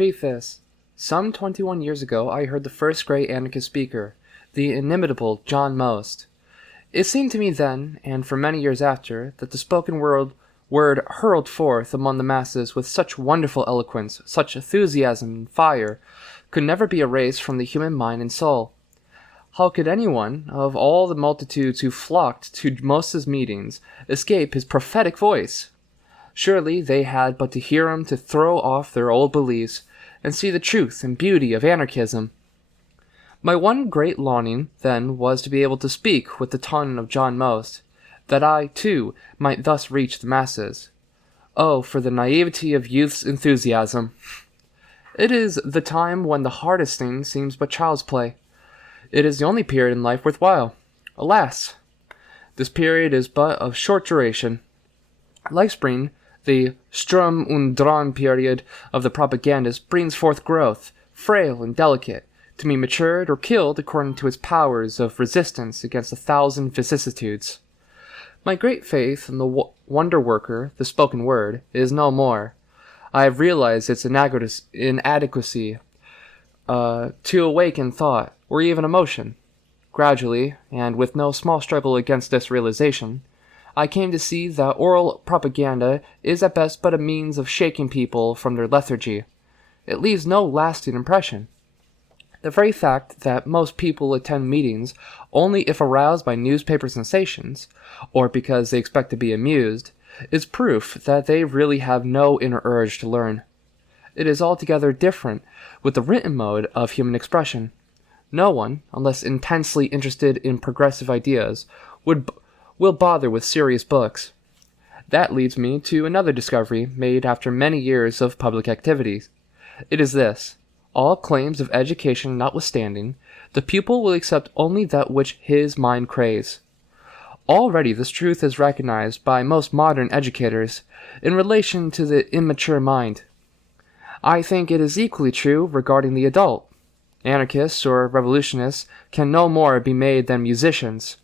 Preface. Some 21 years ago I heard the first great anarchist speaker, the inimitable John Most. It seemed to me then, and for many years after, that the spoken word hurled forth among the masses with such wonderful eloquence, such enthusiasm and fire, could never be erased from the human mind and soul. How could anyone, of all the multitudes who flocked to Most's meetings, escape his prophetic voice? Surely they had but to hear him to throw off their old beliefs, and see the truth and beauty of anarchism. My one great longing, then, was to be able to speak with the tongue of John Most, that I, too, might thus reach the masses. Oh, for the naivety of youth's enthusiasm! It is the time when the hardest thing seems but child's play. It is the only period in life worthwhile. Alas! This period is but of short duration. Like spring, the Sturm und Drang period of the propagandist brings forth growth, frail and delicate, to be matured or killed according to its powers of resistance against 1,000 vicissitudes. My great faith in the wonder-worker, the spoken word, is no more. I have realized its inadequacy to awaken thought, or even emotion. Gradually, and with no small struggle against this realization, I came to see that oral propaganda is at best but a means of shaking people from their lethargy. It leaves no lasting impression. The very fact that most people attend meetings only if aroused by newspaper sensations, or because they expect to be amused, is proof that they really have no inner urge to learn. It is altogether different with the written mode of human expression. No one, unless intensely interested in progressive ideas, will bother with serious books. That leads me to another discovery made after many years of public activities. It is this: all claims of education notwithstanding, the pupil will accept only that which his mind craves. Already this truth is recognized by most modern educators in relation to the immature mind. I think it is equally true regarding the adult. Anarchists or revolutionists can no more be made than musicians.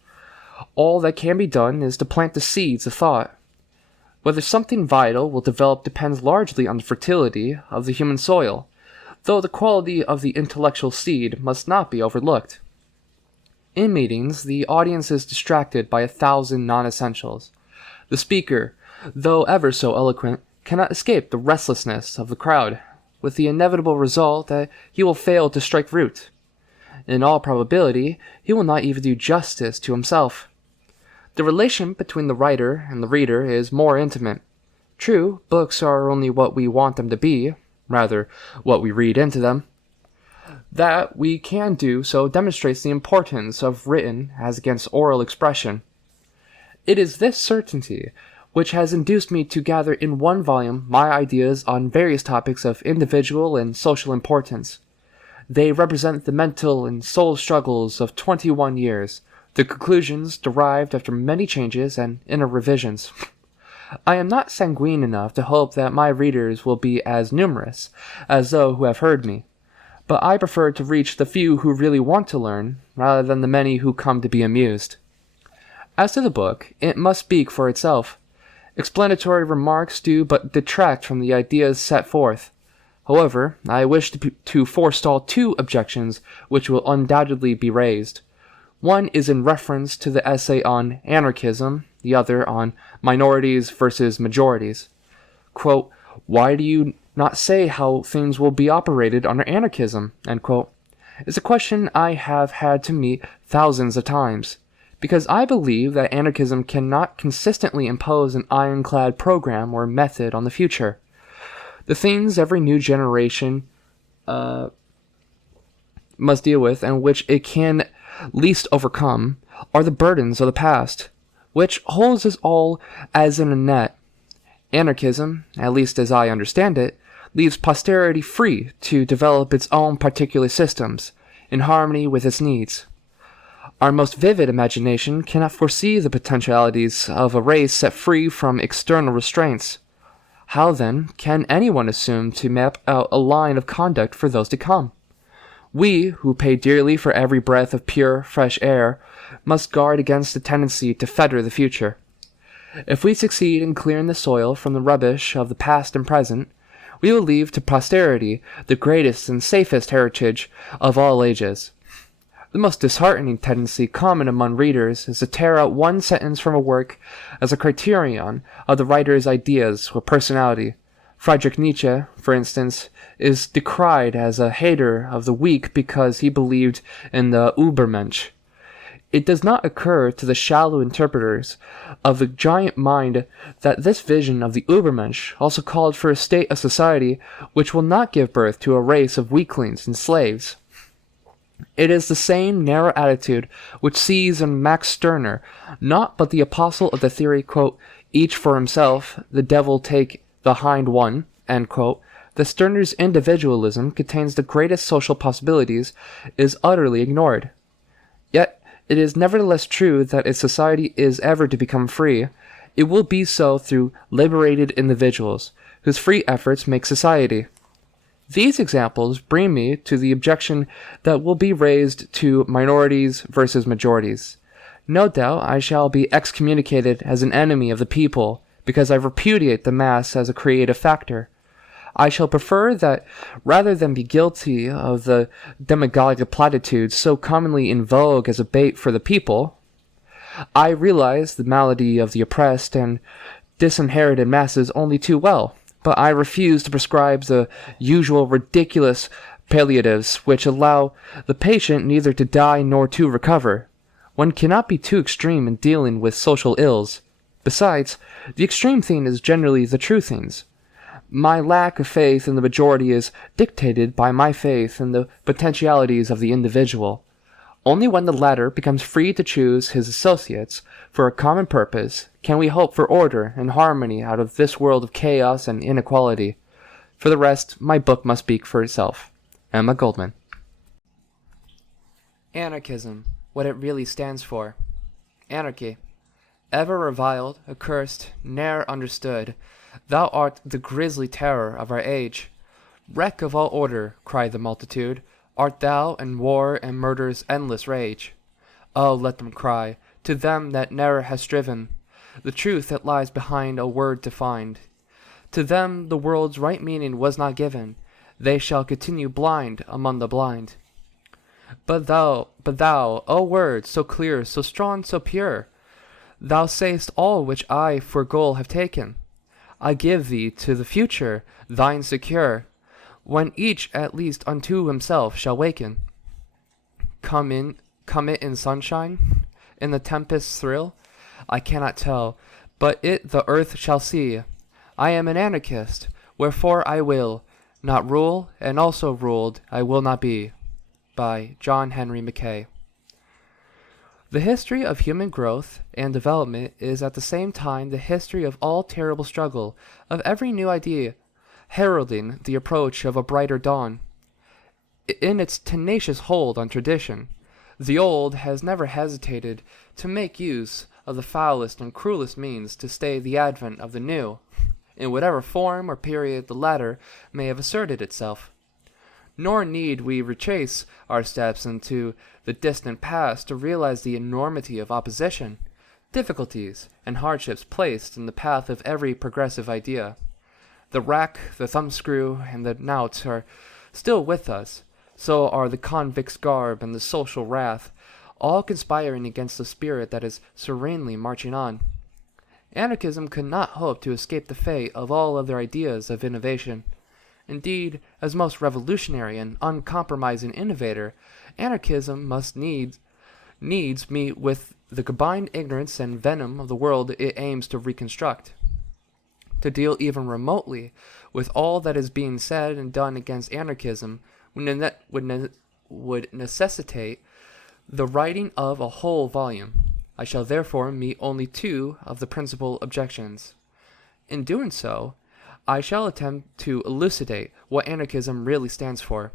All that can be done is to plant the seeds of thought. Whether something vital will develop depends largely on the fertility of the human soil, though the quality of the intellectual seed must not be overlooked. In meetings, the audience is distracted by 1,000 non-essentials. The speaker, though ever so eloquent, cannot escape the restlessness of the crowd, with the inevitable result that he will fail to strike root. In all probability, he will not even do justice to himself. The relation between the writer and the reader is more intimate. True, books are only what we want them to be, rather, what we read into them. That we can do so demonstrates the importance of written as against oral expression. It is this certainty which has induced me to gather in one volume my ideas on various topics of individual and social importance. They represent the mental and soul struggles of 21 years, the conclusions derived after many changes and inner revisions. I am not sanguine enough to hope that my readers will be as numerous as those who have heard me, but I prefer to reach the few who really want to learn, rather than the many who come to be amused. As to the book, it must speak for itself. Explanatory remarks do but detract from the ideas set forth. However, I wish to forestall two objections which will undoubtedly be raised. One is in reference to the essay on anarchism, the other on minorities versus majorities. Quote, "Why do you not say how things will be operated under anarchism?" End quote, is a question I have had to meet thousands of times, because I believe that anarchism cannot consistently impose an ironclad program or method on the future. The things every new generation must deal with, and which it can least overcome, are the burdens of the past, which holds us all as in a net. Anarchism, at least as I understand it, leaves posterity free to develop its own particular systems, in harmony with its needs. Our most vivid imagination cannot foresee the potentialities of a race set free from external restraints. How, then, can anyone assume to map out a line of conduct for those to come? We, who pay dearly for every breath of pure, fresh air, must guard against the tendency to fetter the future. If we succeed in clearing the soil from the rubbish of the past and present, we will leave to posterity the greatest and safest heritage of all ages. The most disheartening tendency common among readers is to tear out one sentence from a work as a criterion of the writer's ideas or personality. Friedrich Nietzsche, for instance, is decried as a hater of the weak because he believed in the Übermensch. It does not occur to the shallow interpreters of the giant mind that this vision of the Übermensch also called for a state of society which will not give birth to a race of weaklings and slaves. It is the same narrow attitude which sees in Max Stirner not but the apostle of the theory, quote, each for himself, the devil take the hind one, end quote, that Stirner's individualism contains the greatest social possibilities is utterly ignored. Yet, it is nevertheless true that if society is ever to become free, it will be so through liberated individuals, whose free efforts make society. These examples bring me to the objection that will be raised to minorities versus majorities. No doubt I shall be excommunicated as an enemy of the people, because I repudiate the mass as a creative factor. I shall prefer that, rather than be guilty of the demagogic platitudes so commonly in vogue as a bait for the people, I realize the malady of the oppressed and disinherited masses only too well, but I refuse to prescribe the usual ridiculous palliatives which allow the patient neither to die nor to recover. One cannot be too extreme in dealing with social ills. Besides, the extreme thing is generally the true things. My lack of faith in the majority is dictated by my faith in the potentialities of the individual. Only when the latter becomes free to choose his associates for a common purpose can we hope for order and harmony out of this world of chaos and inequality. For the rest, my book must speak for itself. Emma Goldman. Anarchism, what it really stands for. Anarchy. Ever reviled, accursed, ne'er understood, thou art the grisly terror of our age. Wreck of all order, cry the multitude, art thou, and war and murder's endless rage. Oh, let them cry, to them that ne'er has striven, the truth that lies behind a word to find. To them the world's right meaning was not given, they shall continue blind among the blind. But thou, O word, so clear, so strong, so pure, thou say'st all which I for goal have taken. I give thee to the future, thine secure, when each at least unto himself shall waken. Come it in sunshine, in the tempest's thrill, I cannot tell, but it the earth shall see. I am an anarchist, wherefore I will not rule, and also ruled I will not be. By John Henry Mackay. The history of human growth and development is at the same time the history of all terrible struggle, of every new idea, heralding the approach of a brighter dawn. In its tenacious hold on tradition, the old has never hesitated to make use of the foulest and cruelest means to stay the advent of the new, in whatever form or period the latter may have asserted itself. Nor need we retrace our steps into the distant past to realize the enormity of opposition, difficulties, and hardships placed in the path of every progressive idea. The rack, the thumbscrew, and the knout are still with us, so are the convict's garb and the social wrath, all conspiring against the spirit that is serenely marching on. Anarchism could not hope to escape the fate of all other ideas of innovation. Indeed, as most revolutionary and uncompromising innovator, anarchism must needs meet with the combined ignorance and venom of the world it aims to reconstruct. To deal even remotely with all that is being said and done against anarchism would necessitate the writing of a whole volume. I shall therefore meet only two of the principal objections. In doing so, I shall attempt to elucidate what anarchism really stands for.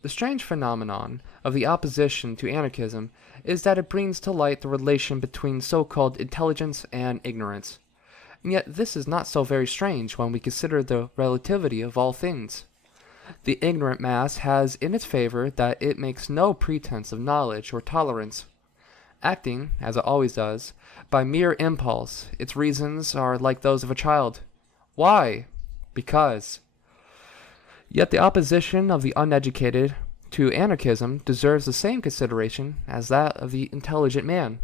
The strange phenomenon of the opposition to anarchism is that it brings to light the relation between so-called intelligence and ignorance. And yet this is not so very strange when we consider the relativity of all things. The ignorant mass has in its favor that it makes no pretense of knowledge or tolerance. Acting, as it always does, by mere impulse, its reasons are like those of a child. Why? Because. Yet the opposition of the uneducated to anarchism deserves the same consideration as that of the intelligent man.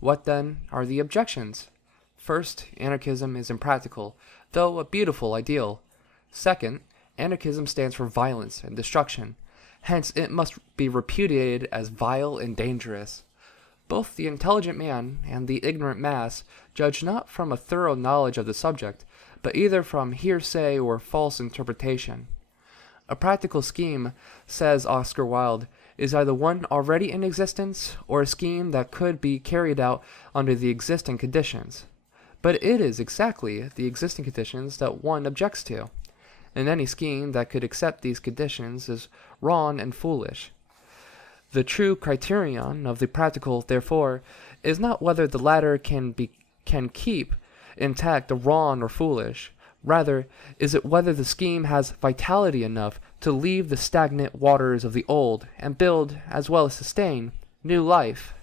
What, then, are the objections? First, anarchism is impractical, though a beautiful ideal. Second, anarchism stands for violence and destruction. Hence, it must be repudiated as vile and dangerous. Both the intelligent man and the ignorant mass judge not from a thorough knowledge of the subject, but either from hearsay or false interpretation. A practical scheme, says Oscar Wilde, is either one already in existence or a scheme that could be carried out under the existing conditions. But it is exactly the existing conditions that one objects to, and any scheme that could accept these conditions is wrong and foolish. The true criterion of the practical, therefore, is not whether the latter can keep intact the wrong or foolish. Rather, is it whether the scheme has vitality enough to leave the stagnant waters of the old and build, as well as sustain, new life.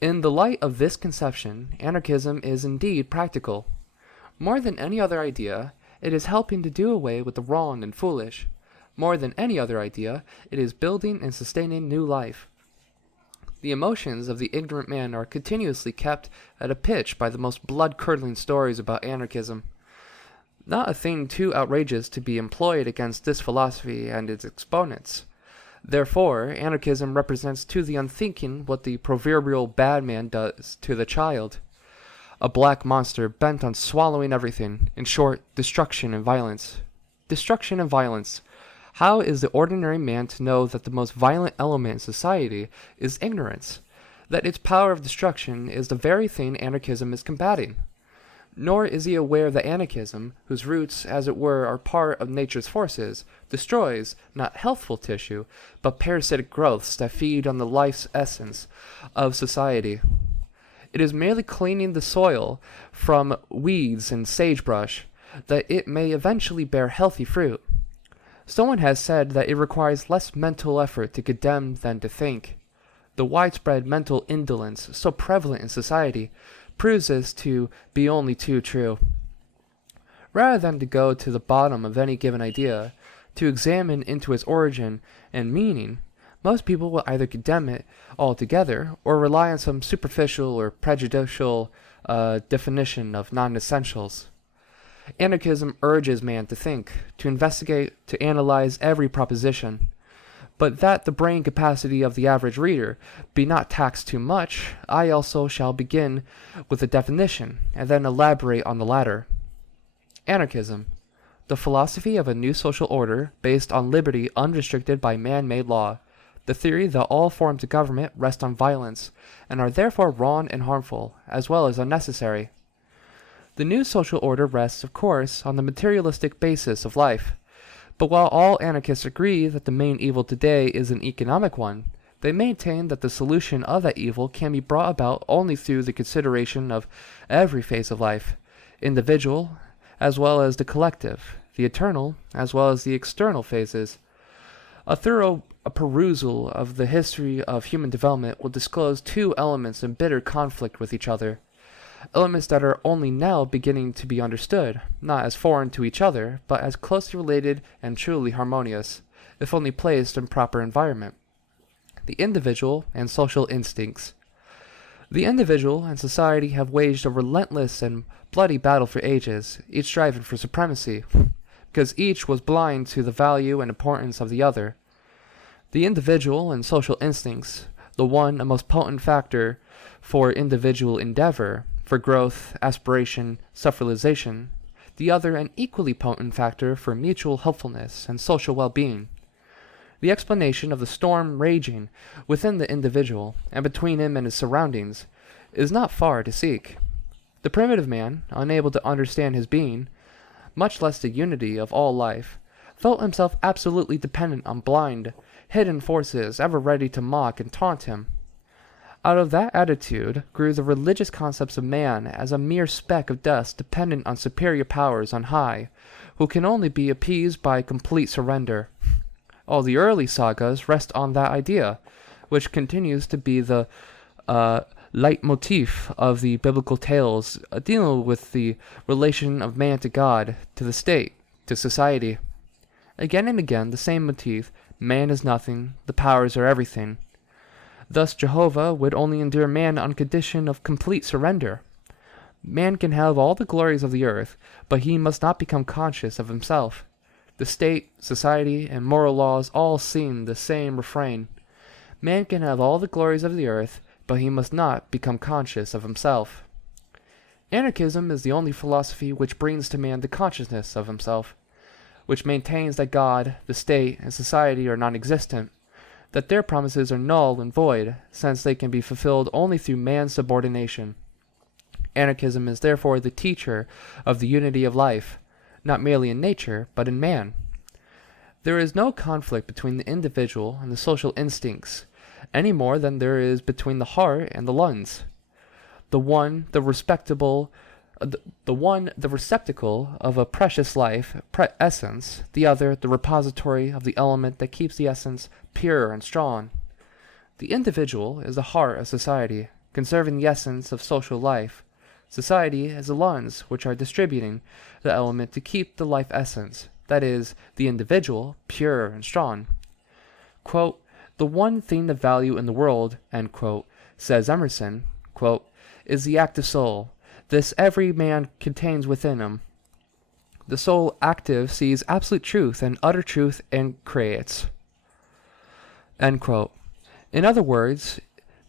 In the light of this conception, anarchism is indeed practical. More than any other idea, it is helping to do away with the wrong and foolish. More than any other idea, it is building and sustaining new life. The emotions of the ignorant man are continuously kept at a pitch by the most blood-curdling stories about anarchism. Not a thing too outrageous to be employed against this philosophy and its exponents. Therefore, anarchism represents to the unthinking what the proverbial bad man does to the child. A black monster bent on swallowing everything, in short, destruction and violence. Destruction and violence. How is the ordinary man to know that the most violent element in society is ignorance, that its power of destruction is the very thing anarchism is combating? Nor is he aware that anarchism, whose roots, as it were, are part of nature's forces, destroys, not healthful tissue, but parasitic growths that feed on the life's essence of society. It is merely cleaning the soil from weeds and sagebrush, that it may eventually bear healthy fruit. Someone has said that it requires less mental effort to condemn than to think. The widespread mental indolence so prevalent in society proves this to be only too true. Rather than to go to the bottom of any given idea, to examine into its origin and meaning, most people will either condemn it altogether or rely on some superficial or prejudicial definition of non-essentials. Anarchism urges man to think, to investigate, to analyze every proposition. But that the brain capacity of the average reader be not taxed too much, I also shall begin with a definition, and then elaborate on the latter. Anarchism, the philosophy of a new social order based on liberty unrestricted by man-made law, the theory that all forms of government rest on violence, and are therefore wrong and harmful, as well as unnecessary. The new social order rests, of course, on the materialistic basis of life. But while all anarchists agree that the main evil today is an economic one, they maintain that the solution of that evil can be brought about only through the consideration of every phase of life, individual as well as the collective, the eternal as well as the external phases. A thorough perusal of the history of human development will disclose two elements in bitter conflict with each other. Elements that are only now beginning to be understood, not as foreign to each other, but as closely related and truly harmonious, if only placed in proper environment. The individual and social instincts. The individual and society have waged a relentless and bloody battle for ages, each striving for supremacy, because each was blind to the value and importance of the other. The individual and social instincts, the one a most potent factor for individual endeavor, for growth, aspiration, self-realization, the other an equally potent factor for mutual helpfulness and social well-being. The explanation of the storm raging within the individual and between him and his surroundings is not far to seek. The primitive man, unable to understand his being, much less the unity of all life, felt himself absolutely dependent on blind, hidden forces ever ready to mock and taunt him. Out of that attitude grew the religious concepts of man as a mere speck of dust dependent on superior powers on high, who can only be appeased by complete surrender. All the early sagas rest on that idea, which continues to be the leitmotif of the biblical tales dealing with the relation of man to God, to the state, to society. Again and again, the same motif: man is nothing, the powers are everything. Thus Jehovah would only endure man on condition of complete surrender. Man can have all the glories of the earth, but he must not become conscious of himself. The state, society, and moral laws all sing the same refrain. Man can have all the glories of the earth, but he must not become conscious of himself. Anarchism is the only philosophy which brings to man the consciousness of himself, which maintains that God, the state, and society are non-existent, that their promises are null and void, since they can be fulfilled only through man's subordination. Anarchism is therefore the teacher of the unity of life, not merely in nature, but in man. There is no conflict between the individual and the social instincts, any more than there is between the heart and the lungs. The one, the receptacle of a precious life, essence; the other, the repository of the element that keeps the essence pure and strong. The individual is the heart of society, conserving the essence of social life. Society is the lungs which are distributing the element to keep the life essence, that is, the individual, pure and strong. Quote, "The one thing of value in the world," end quote, says Emerson, quote, "is the active soul. This every man contains within him. The soul active sees absolute truth and utter truth and creates." End quote. In other words,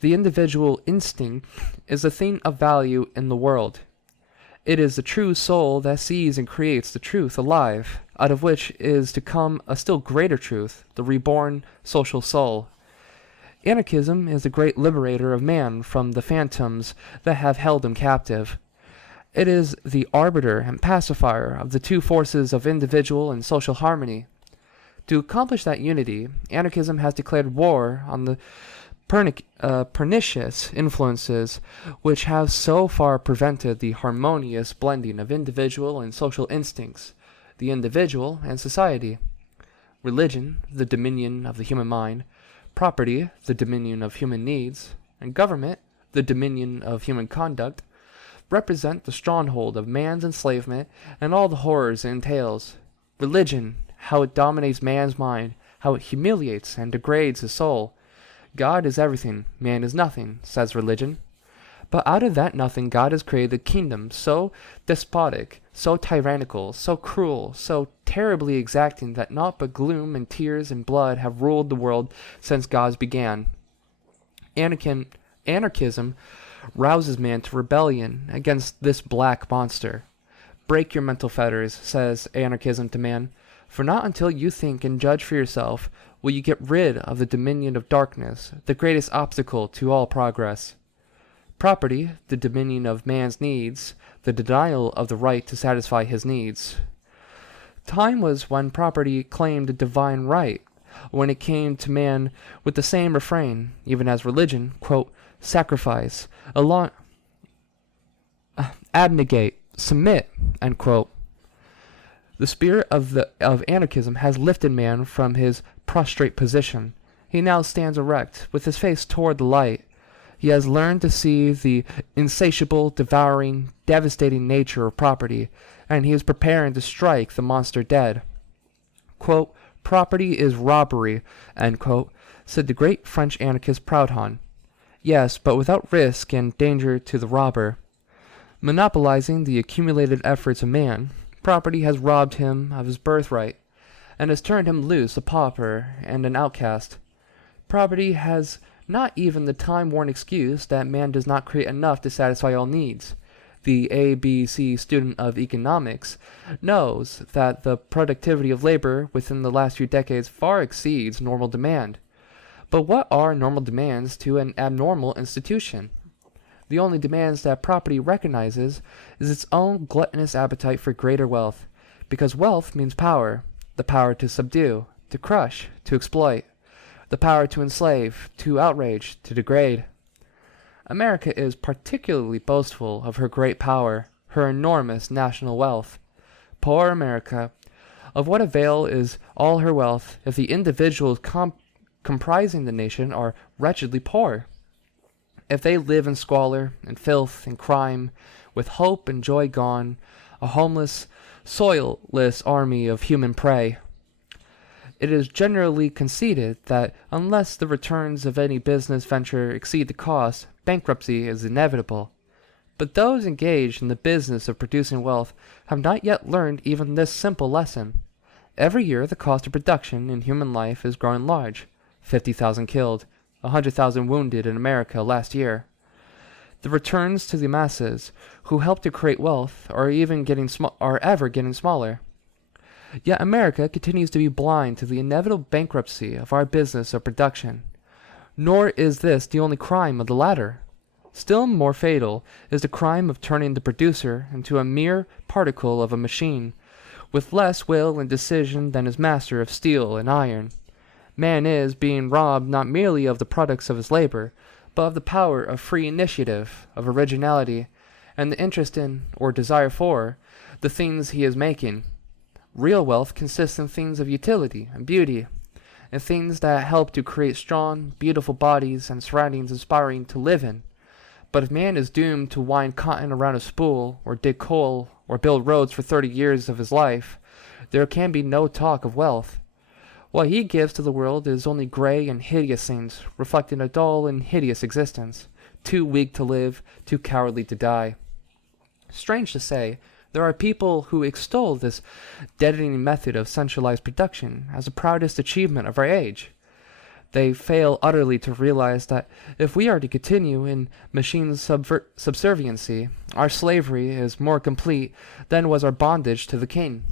the individual instinct is the thing of value in the world. It is the true soul that sees and creates the truth alive, out of which is to come a still greater truth, the reborn social soul. Anarchism is the great liberator of man from the phantoms that have held him captive. It is the arbiter and pacifier of the two forces of individual and social harmony. To accomplish that unity, anarchism has declared war on the pernicious influences which have so far prevented the harmonious blending of individual and social instincts, the individual and society. Religion, the dominion of the human mind; property, the dominion of human needs; and government, the dominion of human conduct, represent the stronghold of man's enslavement and all the horrors it entails. Religion, how it dominates man's mind, how it humiliates and degrades his soul. God is everything, man is nothing, says religion. But out of that nothing God has created a kingdom so despotic, so tyrannical, so cruel, so terribly exacting that naught but gloom and tears and blood have ruled the world since gods began. Anarchism rouses man to rebellion against this black monster. Break your mental fetters, says anarchism to man, for not until you think and judge for yourself will you get rid of the dominion of darkness, the greatest obstacle to all progress. Property, the dominion of man's needs, the denial of the right to satisfy his needs. Time was when property claimed a divine right, when it came to man with the same refrain, even as religion, quote, "sacrifice, abnegate, submit," end quote. The spirit of anarchism has lifted man from his prostrate position. He now stands erect, with his face toward the light. He has learned to see the insatiable, devouring, devastating nature of property, and he is preparing to strike the monster dead. Quote, "Property is robbery," end quote, said the great French anarchist Proudhon. Yes, but without risk and danger to the robber. Monopolizing the accumulated efforts of man, property has robbed him of his birthright, and has turned him loose a pauper and an outcast. Property has not even the time-worn excuse that man does not create enough to satisfy all needs. The ABC student of economics knows that the productivity of labor within the last few decades far exceeds normal demand. But what are normal demands to an abnormal institution? The only demands that property recognizes is its own gluttonous appetite for greater wealth, because wealth means power, the power to subdue, to crush, to exploit, the power to enslave, to outrage, to degrade. America is particularly boastful of her great power, her enormous national wealth. Poor America! Of what avail is all her wealth if the individuals comprising the nation are wretchedly poor? If they live in squalor and filth and crime, with hope and joy gone, a homeless, soilless army of human prey? It is generally conceded that unless the returns of any business venture exceed the cost, bankruptcy is inevitable. But those engaged in the business of producing wealth have not yet learned even this simple lesson. Every year the cost of production in human life is growing large. 50,000 killed, 100,000 wounded in America last year. The returns to the masses who help to create wealth are ever getting smaller. Yet America continues to be blind to the inevitable bankruptcy of our business of production. Nor is this the only crime of the latter. Still more fatal is the crime of turning the producer into a mere particle of a machine, with less will and decision than his master of steel and iron. Man is being robbed not merely of the products of his labor, but of the power of free initiative, of originality, and the interest in, or desire for, the things he is making. Real wealth consists in things of utility and beauty, and things that help to create strong, beautiful bodies and surroundings inspiring to live in. But if man is doomed to wind cotton around a spool, or dig coal, or build roads for 30 years of his life, there can be no talk of wealth. What he gives to the world is only gray and hideous things, reflecting a dull and hideous existence, too weak to live, too cowardly to die. Strange to say, there are people who extol this deadening method of centralized production as the proudest achievement of our age. They fail utterly to realize that if we are to continue in machine subserviency, our slavery is more complete than was our bondage to the king.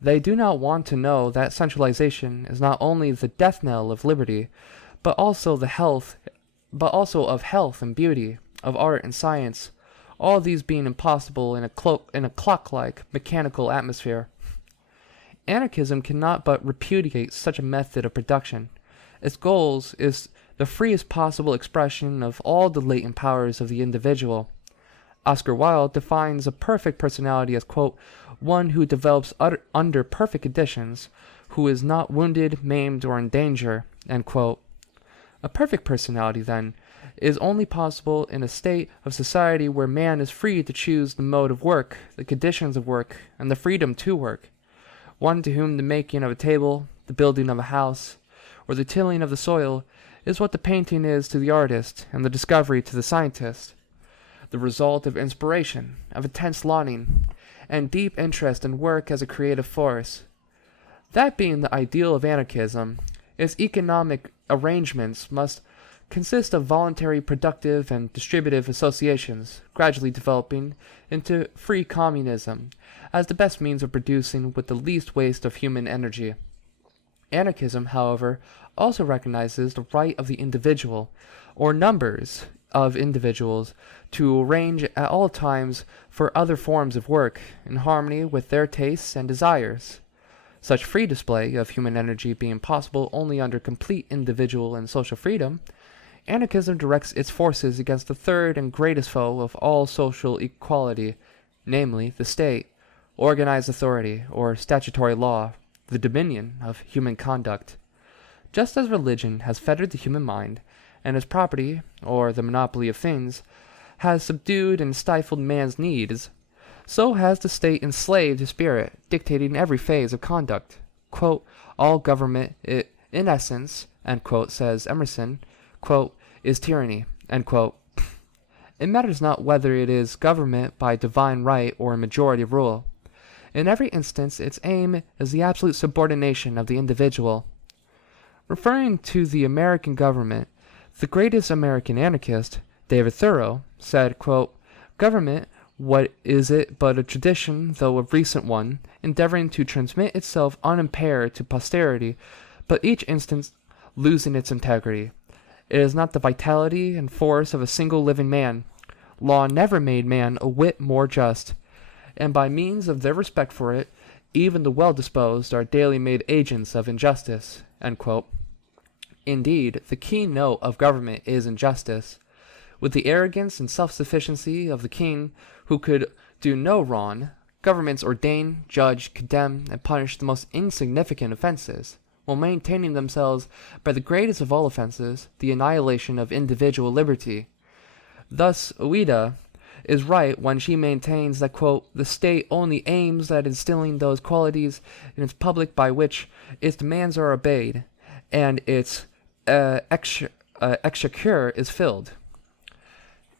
They do not want to know that centralization is not only the death knell of liberty, but also of health and beauty, of art and science, all these being impossible in a clock-like, mechanical atmosphere. Anarchism cannot but repudiate such a method of production. Its goals is the freest possible expression of all the latent powers of the individual. Oscar Wilde defines a perfect personality as, quote, one who develops under perfect conditions, who is not wounded, maimed, or in danger, end quote. A perfect personality, then, is only possible in a state of society where man is free to choose the mode of work, the conditions of work, and the freedom to work. One to whom the making of a table, the building of a house, or the tilling of the soil is what the painting is to the artist and the discovery to the scientist. The result of inspiration, of intense longing, and deep interest in work as a creative force. That being the ideal of anarchism, its economic arrangements must consist of voluntary productive and distributive associations, gradually developing into free communism as the best means of producing with the least waste of human energy. Anarchism, however, also recognizes the right of the individual, or numbers of individuals, to arrange at all times for other forms of work in harmony with their tastes and desires. Such free display of human energy being possible only under complete individual and social freedom, anarchism directs its forces against the third and greatest foe of all social equality, namely the state, organized authority, or statutory law, the dominion of human conduct. Just as religion has fettered the human mind, and its property, or the monopoly of things, has subdued and stifled man's needs, so has the state enslaved his spirit, dictating every phase of conduct. Quote, all government, in essence, end quote, says Emerson, quote, is tyranny, end quote. It matters not whether it is government by divine right or majority rule. In every instance, its aim is the absolute subordination of the individual. Referring to the American government, the greatest American anarchist, David Thoreau, said, quote, government, what is it but a tradition, though a recent one, endeavoring to transmit itself unimpaired to posterity, but each instant losing its integrity. It is not the vitality and force of a single living man. Law never made man a whit more just, and by means of their respect for it, even the well-disposed are daily made agents of injustice, end quote. Indeed, the keynote of government is injustice. With the arrogance and self-sufficiency of the king, who could do no wrong, governments ordain, judge, condemn, and punish the most insignificant offenses, while maintaining themselves by the greatest of all offenses, the annihilation of individual liberty. Thus, Ouida is right when she maintains that, quote, the state only aims at instilling those qualities in its public by which its demands are obeyed, and its exchequer is filled.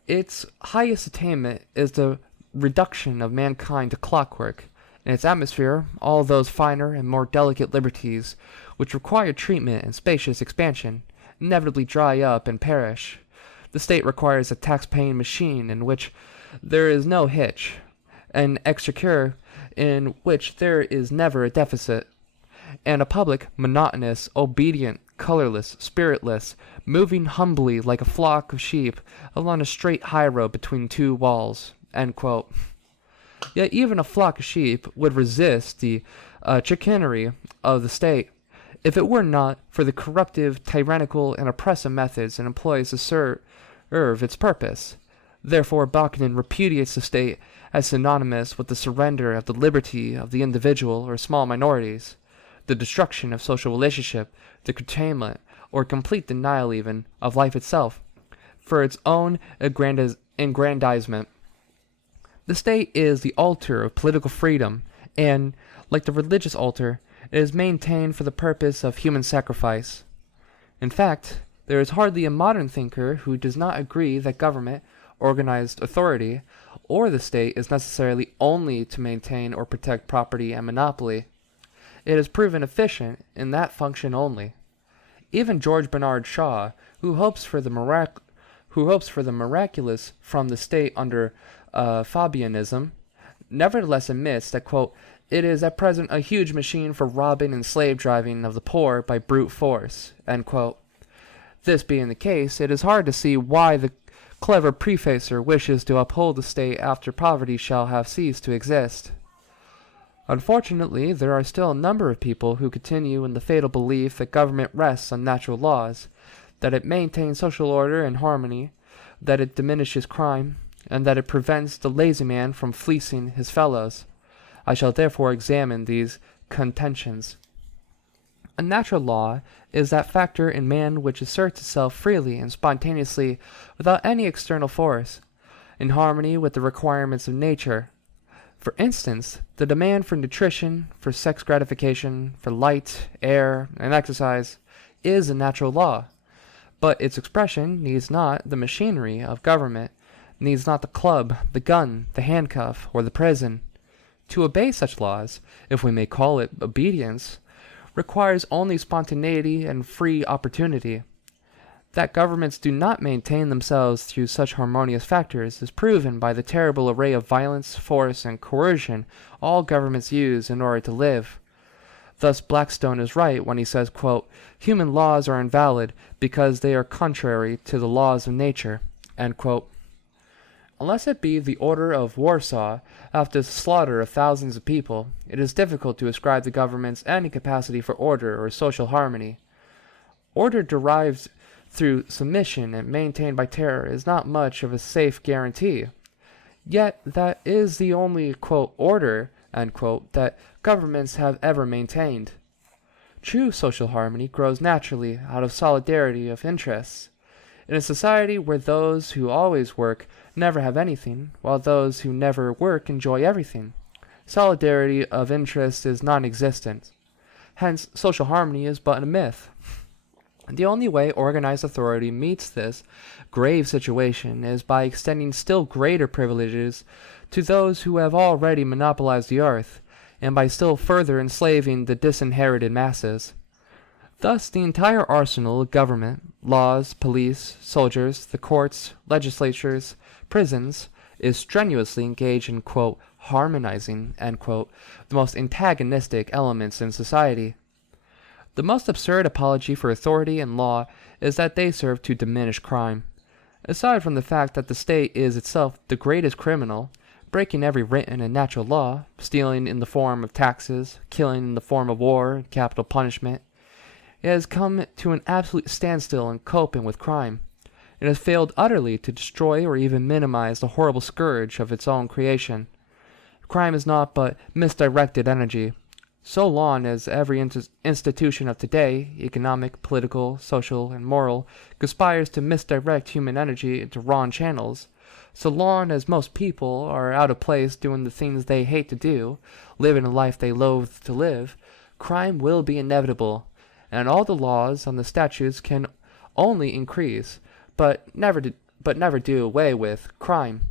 Its highest attainment is the reduction of mankind to clockwork. In its atmosphere, all those finer and more delicate liberties which require treatment and spacious expansion inevitably dry up and perish. The state requires a tax-paying machine in which there is no hitch, an exchequer in which there is never a deficit, and a public monotonous, obedient, colorless, spiritless, moving humbly like a flock of sheep along a straight highroad between two walls. End quote. Yet even a flock of sheep would resist the chicanery of the state, if it were not for the corruptive, tyrannical, and oppressive methods it employs to serve its purpose. Therefore, Bakunin repudiates the state as synonymous with the surrender of the liberty of the individual or small minorities, the destruction of social relationship, the curtailment, or complete denial even, of life itself, for its own aggrandizement. The state is the altar of political freedom, and, like the religious altar, it is maintained for the purpose of human sacrifice. In fact, there is hardly a modern thinker who does not agree that government, organized authority, or the state is necessarily only to maintain or protect property and monopoly. It has proven efficient in that function only. Even George Bernard Shaw, who hopes for the miraculous from the state under Fabianism, nevertheless admits that, quote, it is at present a huge machine for robbing and slave driving of the poor by brute force. End quote. This being the case, it is hard to see why the clever prefacer wishes to uphold the state after poverty shall have ceased to exist. Unfortunately, there are still a number of people who continue in the fatal belief that government rests on natural laws, that it maintains social order and harmony, that it diminishes crime, and that it prevents the lazy man from fleecing his fellows. I shall therefore examine these contentions. A natural law is that factor in man which asserts itself freely and spontaneously without any external force, in harmony with the requirements of nature. For instance, the demand for nutrition, for sex gratification, for light, air, and exercise is a natural law, but its expression needs not the machinery of government, needs not the club, the gun, the handcuff, or the prison. To obey such laws, if we may call it obedience, requires only spontaneity and free opportunity. That governments do not maintain themselves through such harmonious factors is proven by the terrible array of violence, force, and coercion all governments use in order to live. Thus Blackstone is right when he says, quote, human laws are invalid because they are contrary to the laws of nature. End quote. Unless it be the order of Warsaw after the slaughter of thousands of people, it is difficult to ascribe to governments any capacity for order or social harmony. Order derived through submission and maintained by terror is not much of a safe guarantee. Yet that is the only, quote, order, end quote, that governments have ever maintained. True social harmony grows naturally out of solidarity of interests. In a society where those who always work never have anything, while those who never work enjoy everything, solidarity of interest is non-existent. Hence, social harmony is but a myth. The only way organized authority meets this grave situation is by extending still greater privileges to those who have already monopolized the earth, and by still further enslaving the disinherited masses. Thus, the entire arsenal of government, laws, police, soldiers, the courts, legislatures, prisons, is strenuously engaged in, quote, harmonizing, end quote, the most antagonistic elements in society. The most absurd apology for authority and law is that they serve to diminish crime. Aside from the fact that the state is itself the greatest criminal, breaking every written and natural law, stealing in the form of taxes, killing in the form of war and capital punishment, it has come to an absolute standstill in coping with crime. It has failed utterly to destroy or even minimize the horrible scourge of its own creation. Crime is naught but misdirected energy. So long as every institution of today, economic, political, social, and moral, conspires to misdirect human energy into wrong channels, So long as most people are out of place doing the things they hate to do, living a life they loathe to live, crime will be inevitable, and all the laws and the statutes can only increase, but never do away with crime.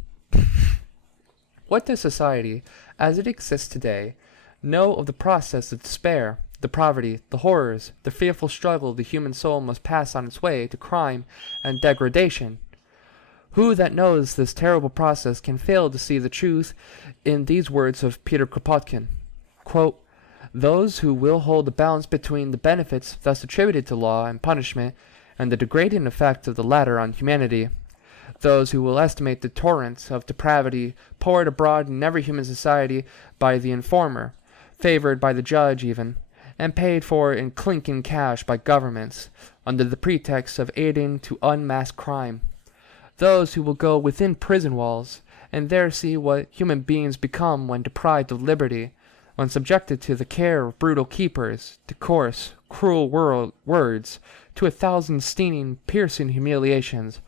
What does society, as it exists today, know of the process of despair, the poverty, the horrors, the fearful struggle the human soul must pass on its way to crime and degradation? Who that knows this terrible process can fail to see the truth in these words of Peter Kropotkin? Quote, "Those who will hold the balance between the benefits thus attributed to law and punishment and the degrading effect of the latter on humanity, those who will estimate the torrents of depravity poured abroad in every human society by the informer, favored by the judge even, and paid for in clinking cash by governments, under the pretext of aiding to unmask crime. Those who will go within prison walls, and there see what human beings become when deprived of liberty, when subjected to the care of brutal keepers, to coarse, cruel words, to 1,000 stinging, piercing humiliations,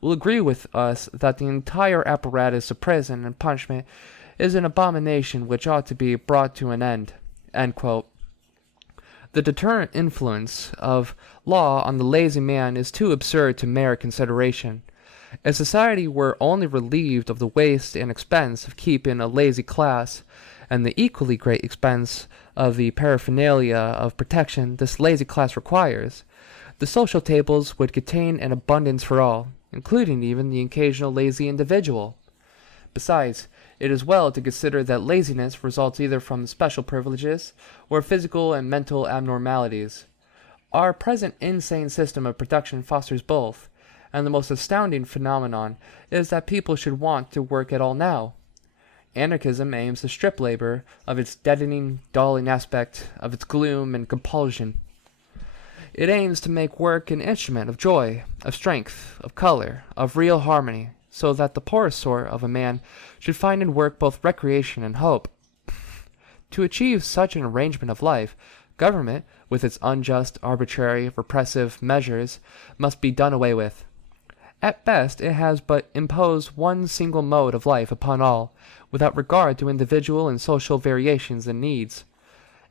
will agree with us that the entire apparatus of prison and punishment is an abomination which ought to be brought to an end." End quote. The deterrent influence of law on the lazy man is too absurd to merit consideration. If society were only relieved of the waste and expense of keeping a lazy class, and the equally great expense of the paraphernalia of protection this lazy class requires, the social tables would contain an abundance for all, including even the occasional lazy individual. Besides, it is well to consider that laziness results either from special privileges or physical and mental abnormalities. Our present insane system of production fosters both, and the most astounding phenomenon is that people should want to work at all now. Anarchism aims to strip labor of its deadening, dulling aspect, of its gloom and compulsion. It aims to make work an instrument of joy, of strength, of color, of real harmony, so that the poorest sort of a man should find in work both recreation and hope. To achieve such an arrangement of life, government, with its unjust, arbitrary, repressive measures, must be done away with. At best, it has but imposed one single mode of life upon all, without regard to individual and social variations and needs.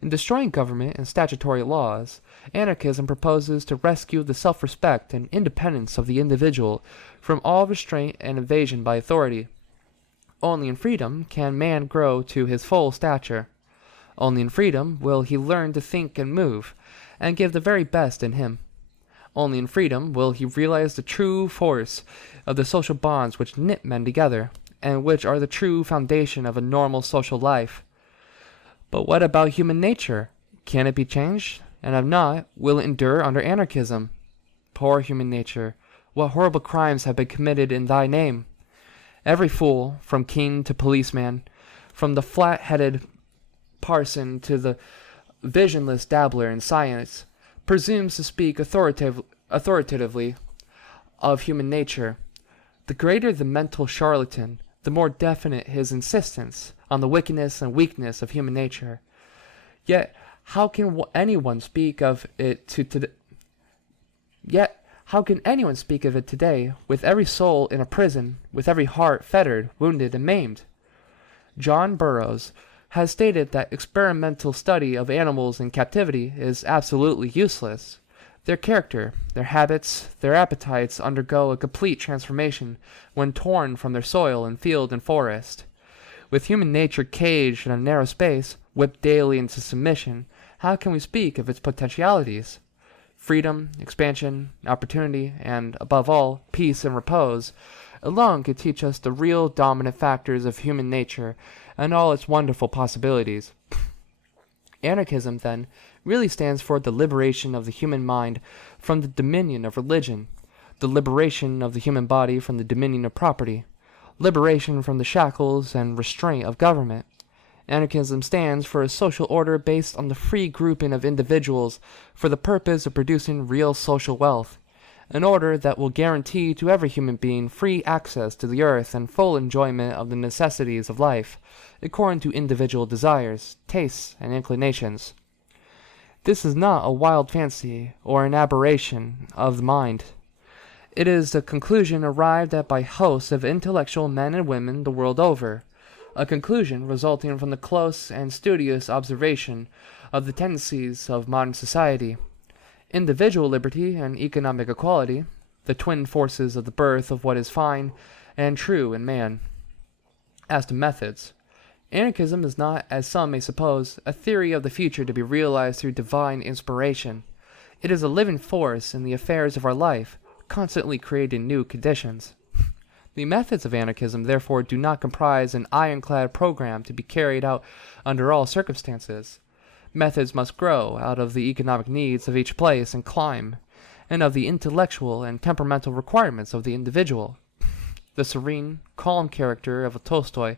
In destroying government and statutory laws, anarchism proposes to rescue the self-respect and independence of the individual from all restraint and evasion by authority. Only in freedom can man grow to his full stature. Only in freedom will he learn to think and move, and give the very best in him. Only in freedom will he realize the true force of the social bonds which knit men together, and which are the true foundation of a normal social life. But what about human nature? Can it be changed? And if not, will it endure under anarchism? Poor human nature, what horrible crimes have been committed in thy name? Every fool, from king to policeman, from the flat-headed parson to the visionless dabbler in science, presumes to speak authoritatively of human nature. The greater the mental charlatan, the more definite his insistence on the wickedness and weakness of human nature. Yet how can anyone speak of it today, with every soul in a prison, with every heart fettered, wounded, and maimed? John Burroughs has stated that experimental study of animals in captivity is absolutely useless. Their character, their habits, their appetites undergo a complete transformation when torn from their soil in field and forest. With human nature caged in a narrow space, whipped daily into submission, how can we speak of its potentialities? Freedom, expansion, opportunity, and, above all, peace and repose, alone could teach us the real dominant factors of human nature and all its wonderful possibilities. Anarchism, then, really stands for the liberation of the human mind from the dominion of religion, the liberation of the human body from the dominion of property, liberation from the shackles and restraint of government. Anarchism stands for a social order based on the free grouping of individuals for the purpose of producing real social wealth, an order that will guarantee to every human being free access to the earth and full enjoyment of the necessities of life, according to individual desires, tastes, and inclinations. This is not a wild fancy or an aberration of the mind. It is the conclusion arrived at by hosts of intellectual men and women the world over, a conclusion resulting from the close and studious observation of the tendencies of modern society. Individual liberty and economic equality, the twin forces of the birth of what is fine and true in man. As to methods, anarchism is not, as some may suppose, a theory of the future to be realized through divine inspiration. It is a living force in the affairs of our life, constantly creating new conditions. The methods of anarchism, therefore, do not comprise an ironclad program to be carried out under all circumstances. Methods must grow out of the economic needs of each place and clime, and of the intellectual and temperamental requirements of the individual. The serene, calm character of a Tolstoy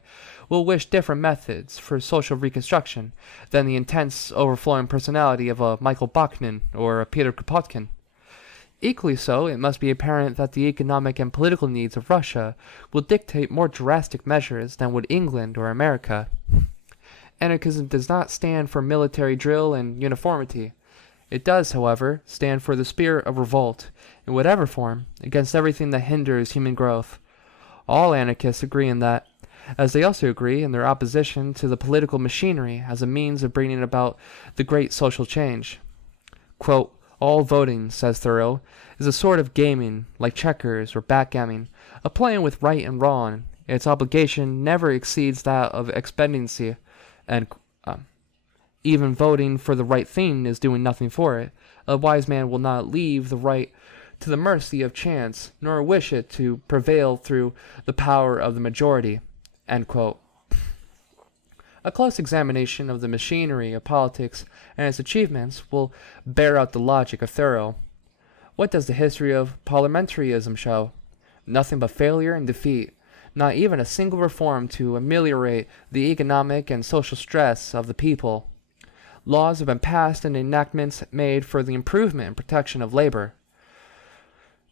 will wish different methods for social reconstruction than the intense, overflowing personality of a Michael Bakunin or a Peter Kropotkin. Equally so, it must be apparent that the economic and political needs of Russia will dictate more drastic measures than would England or America. Anarchism does not stand for military drill and uniformity. It does, however, stand for the spirit of revolt, in whatever form, against everything that hinders human growth. All anarchists agree in that, as they also agree in their opposition to the political machinery as a means of bringing about the great social change. Quote, "All voting," says Thoreau, "is a sort of gaming, like checkers or backgammon, a playing with right and wrong. Its obligation never exceeds that of expediency, and even voting for the right thing is doing nothing for it. A wise man will not leave the right to the mercy of chance, nor wish it to prevail through the power of the majority." End quote. A close examination of the machinery of politics and its achievements will bear out the logic of Thoreau. What does the history of parliamentarism show? Nothing but failure and defeat. Not even a single reform to ameliorate the economic and social stress of the people. Laws have been passed and enactments made for the improvement and protection of labor.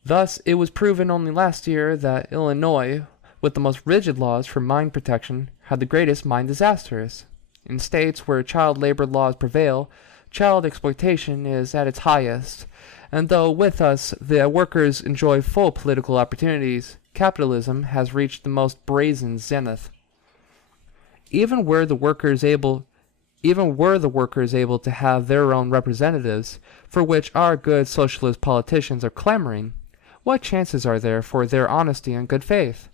Thus, it was proven only last year that Illinois, with the most rigid laws for mine protection, had the greatest mine disasters. In states where child labor laws prevail, child exploitation is at its highest, and though with us the workers enjoy full political opportunities, capitalism has reached the most brazen zenith. Even were the workers able to have their own representatives, for which our good socialist politicians are clamoring, what chances are there for their honesty and good faith?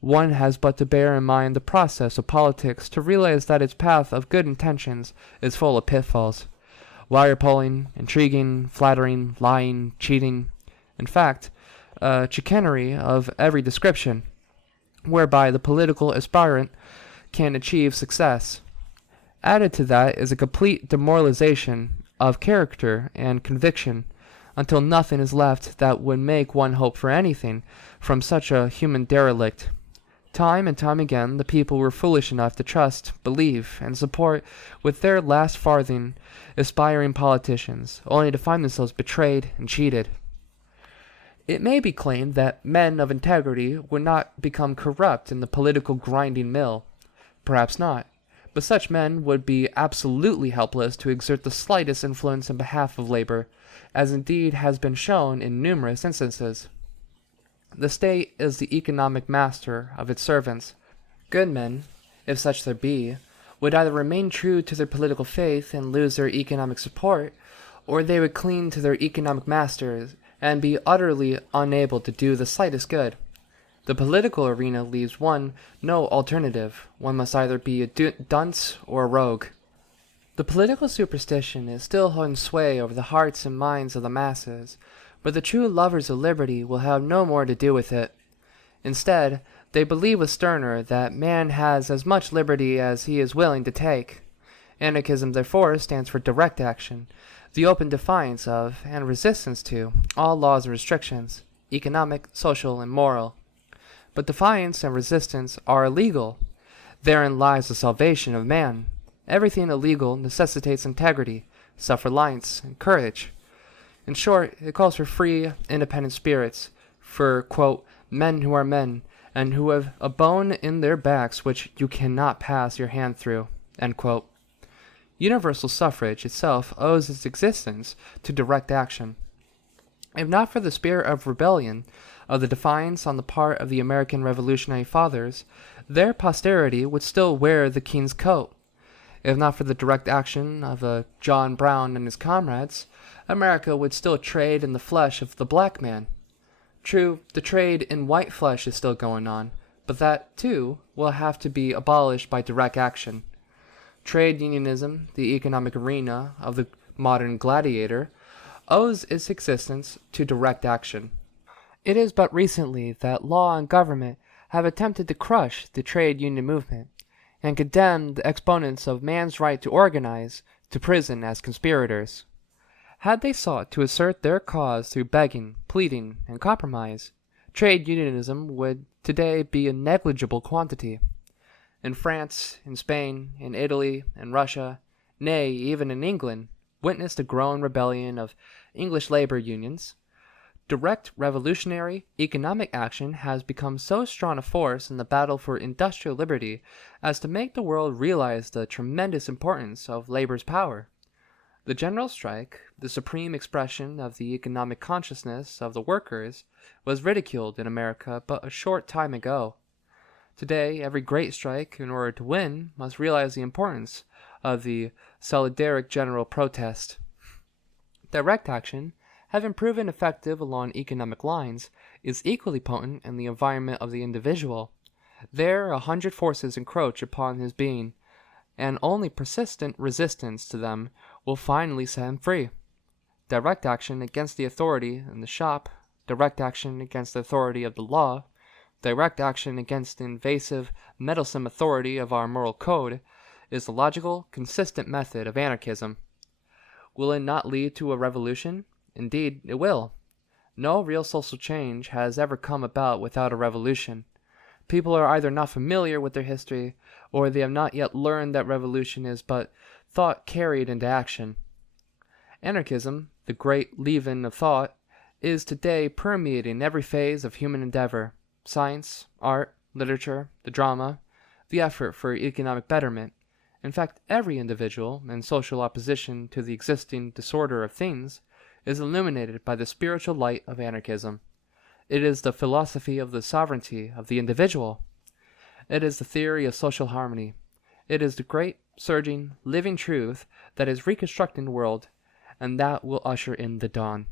One has but to bear in mind the process of politics to realize that its path of good intentions is full of pitfalls. Wire pulling, intriguing, flattering, lying, cheating, in fact, chicanery of every description, whereby the political aspirant can achieve success. Added to that is a complete demoralization of character and conviction, until nothing is left that would make one hope for anything from such a human derelict. Time and time again the people were foolish enough to trust, believe, and support with their last farthing aspiring politicians, only to find themselves betrayed and cheated. It may be claimed that men of integrity would not become corrupt in the political grinding mill. Perhaps not, but such men would be absolutely helpless to exert the slightest influence in behalf of labor, as indeed has been shown in numerous instances. The state is the economic master of its servants. Good men, if such there be, would either remain true to their political faith and lose their economic support, or they would cling to their economic masters and be utterly unable to do the slightest good. The political arena leaves one no alternative. One must either be a dunce or a rogue. The political superstition is still holding sway over the hearts and minds of the masses, but the true lovers of liberty will have no more to do with it. Instead, they believe with Stirner that man has as much liberty as he is willing to take. Anarchism, therefore, stands for direct action, the open defiance of, and resistance to, all laws and restrictions, economic, social, and moral. But defiance and resistance are illegal. Therein lies the salvation of man. Everything illegal necessitates integrity, self-reliance, and courage. In short, it calls for free, independent spirits, for, quote, men who are men, and who have a bone in their backs which you cannot pass your hand through, end quote. Universal suffrage itself owes its existence to direct action. If not for the spirit of rebellion, of the defiance on the part of the American Revolutionary Fathers, their posterity would still wear the king's coat. If not for the direct action of John Brown and his comrades, America would still trade in the flesh of the black man. True, the trade in white flesh is still going on, but that, too, will have to be abolished by direct action. Trade unionism, the economic arena of the modern gladiator, owes its existence to direct action. It is but recently that law and government have attempted to crush the trade union movement, and condemned the exponents of man's right to organize to prison as conspirators. Had they sought to assert their cause through begging, pleading, and compromise, trade unionism would today be a negligible quantity. In France, in Spain, in Italy, in Russia, nay, even in England, witnessed a growing rebellion of English labor unions. Direct revolutionary economic action has become so strong a force in the battle for industrial liberty as to make the world realize the tremendous importance of labor's power. The general strike, the supreme expression of the economic consciousness of the workers, was ridiculed in America but a short time ago. Today, every great strike, in order to win, must realize the importance of the solidaric general protest. Direct action, having proven effective along economic lines, is equally potent in the environment of the individual. There 100 forces encroach upon his being, and only persistent resistance to them will finally set him free. Direct action against the authority in the shop, direct action against the authority of the law, direct action against the invasive, meddlesome authority of our moral code, is the logical, consistent method of anarchism. Will it not lead to a revolution? Indeed, it will. No real social change has ever come about without a revolution. People are either not familiar with their history, or they have not yet learned that revolution is but thought carried into action. Anarchism, the great leaven of thought, is today permeating every phase of human endeavor: science, art, literature, the drama, the effort for economic betterment. In fact, every individual, in social opposition to the existing disorder of things, is illuminated by the spiritual light of anarchism. It is the philosophy of the sovereignty of the individual. It is the theory of social harmony. It is the great, surging, living truth that is reconstructing the world, and that will usher in the dawn.